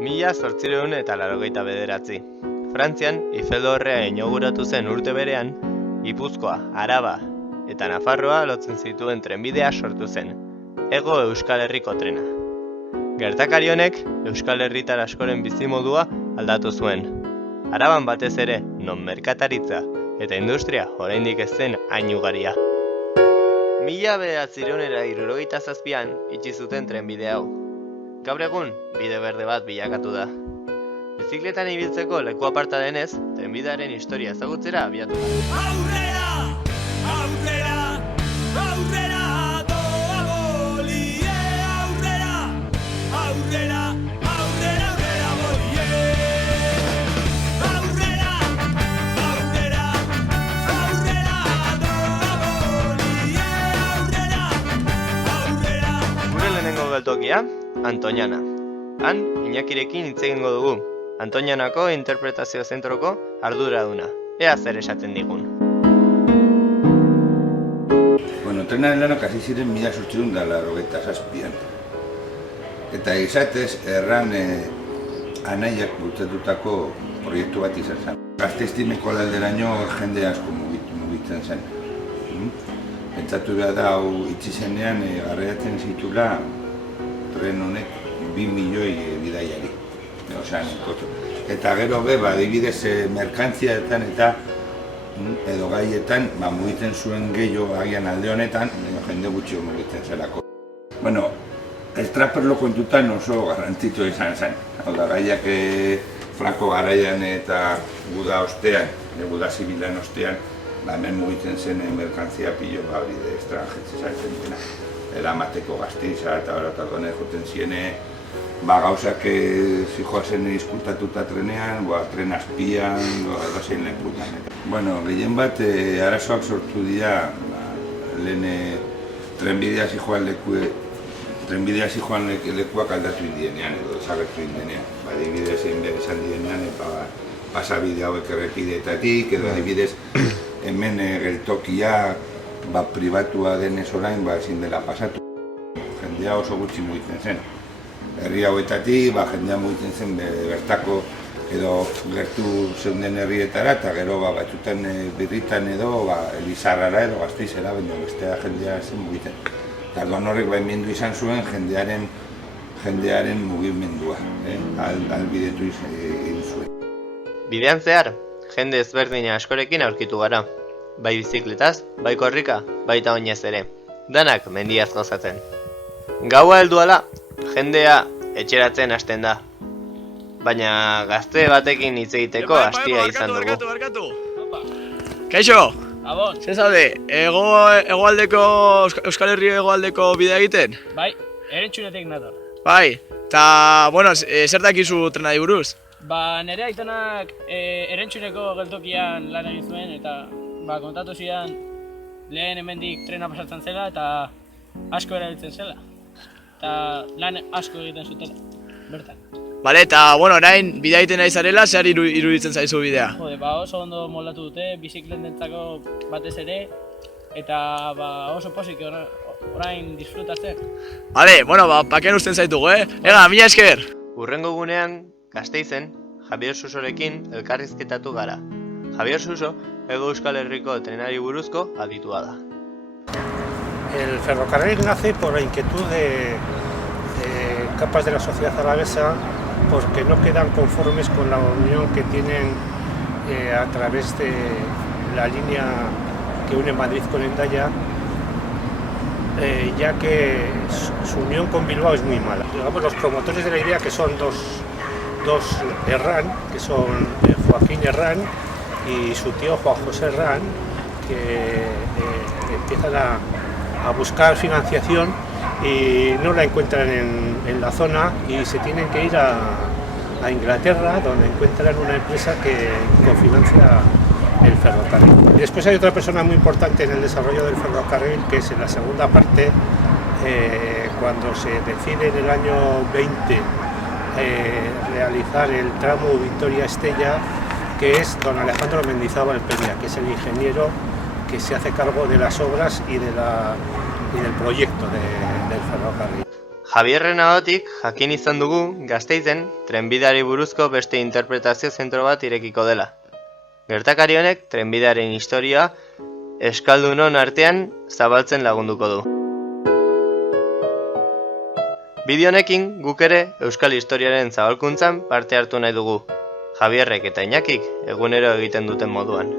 1889. Frantzian, Eiffel-dorrea inauguratu zen urte berean, Gipuzkoa, Araba eta Nafarroa lotzen zituen trenbidea sortu zen, Hego Euskal Herriko trena. Gertakari honek Euskal Herritar askoren bizimodua aldatu zuen. Araban batez ere, non merkataritza eta industria oraindik ez zen hain ugaria. 1977an itxi zuten trenbide hau. Gaur egun, bide berde bat bilakatu da. Bizikletan ibiltzeko leku aparta denez, trenbidearen historia ezagutzera abiatu da. Aurrera, aurrera, aurrera, doa bolie, aurrera, aurrera, aurrera, aurrera bolie. Aurrera, aurrera, aurrera, doa bolie, aurrera, aurrera. Gure lehenengo geltokia, Antoñana. Han, Iñakirekin hitz egingo dugu, Antoñanako interpretazio zentroko arduraduna. Ea zer esaten digun. Bueno, trenaren lanak hasi ziren 1887an. Eta izatez, erran anaiak bultzatutako proiektu bat izan zen. Gasteiztineko alderaino jende asko mugitzen zen. Pentsatu behar da, hau itxi zenean garraiatzen zitula tren honek 2 milioi bidaiari. Eta gero be, adibidez merkantziaetan eta edo gaietan mugitzen zuen gehiago agian alde honetan, jende gutxi mugitzen zelako. Bueno, estraperlo kontutan oso garrantzitsua izan zen. Hau da, gaiak Franco garaian eta guda ostean, guda zibilan ostean, hemen mugitzen zen merkantzia pilo hori de estranjetxe zaitzen dena. Eramateko Gasteiza eta Horatardonek joten ziene, gauzak zijoazen izkultatuta trenean, tren azpian, edozein lekutan. Bueno, gehien bat arazoak sortu dira lehen trenbidea zijoan lekuak aldatu indienean edo desagertu indienean. Adibidez, egin behar izan dienean, pasabide hauek errepideetatik, edo adibidez, hemen geltokia pribatua denez orain ezin dela pasatu. Jendea oso gutxi mugitzen zen. Herri hauetatik, jendea mugitzen zen bertako edo gertu zeunden herrietara eta gero batzutan Birritan edo Elizarrara edo Gasteizera, baina bestea jendea zen mugitzen. Eta horrek baimendu izan zuen jendearen mugimendua, ahalbidetu egin zuen. Bidean zehar, jende ezberdina askorekin aurkitu gara. Bai bizikletaz, bai korrika, baita oinez ere. Danak mendiaz gozatzen. Gaua heldu ala, jendea etxeratzen hasten da. Baina gazte batekin hitz egiteko hastia izan dugu. Barkatu. Kaixo! Gabon. Zer zaude, Euskal Herri hegoaldeko bidea egiten? Bai, Erentxunetik nator. Bai, eta, bueno, zer dakizu trenari buruz? Nere aitonak Erentxuneko geltokian lan egin zuen eta kontatu zidan lehen hemendik trena pasatzen zela eta asko erabiltzen zela. Eta lan asko egiten zutela, bertan. Bale, eta, bueno, orain bidea egiten ari zarela, zer iruditzen zaizu bidea? Jode, oso ondo moldatu dute, bizikletentzako batez ere, eta oso pozik orain disfrutatzen. Bale, bueno, paken usten zaitugu, Ega, mila esker! Hurrengo gunean, Gasteizen, Javier Susorekin elkarrizketatu gara. Javier Suso, Hego Euskal Herriko trenari buruzko aditua da. El ferrocarril nace por la inquietud de capas de la sociedad alavesa porque no quedan conformes con la unión que tienen a través de la línea que une Madrid con Hendaya, ya que su unión con Bilbao es muy mala. Digamos, los promotores de la idea, que son dos Herrán, que son Joaquín Herrán y su tío Juan José Herrán, que empiezan a buscar financiación y no la encuentran en la zona y se tienen que ir a Inglaterra, donde encuentran una empresa que cofinancia el ferrocarril. Y después hay otra persona muy importante en el desarrollo del ferrocarril, que es en la segunda parte, cuando se decide en el año 20 realizar el tramo Vitoria-Estella, que es don Alejandro Mendizábal Peña, que es el ingeniero que se hace cargo de las obras y del proyecto del ferrocarril. Javierren ahotik jakin izan dugu Gasteizen trenbideari buruzko beste interpretazio zentro bat irekiko dela. Gertakari honek trenbidearen historia eskaldunon artean zabaltzen lagunduko du. Bideo honekin guk ere euskal historiaren zabalkuntzan parte hartu nahi dugu, Javierrek eta Iñakik egunero egiten duten moduan.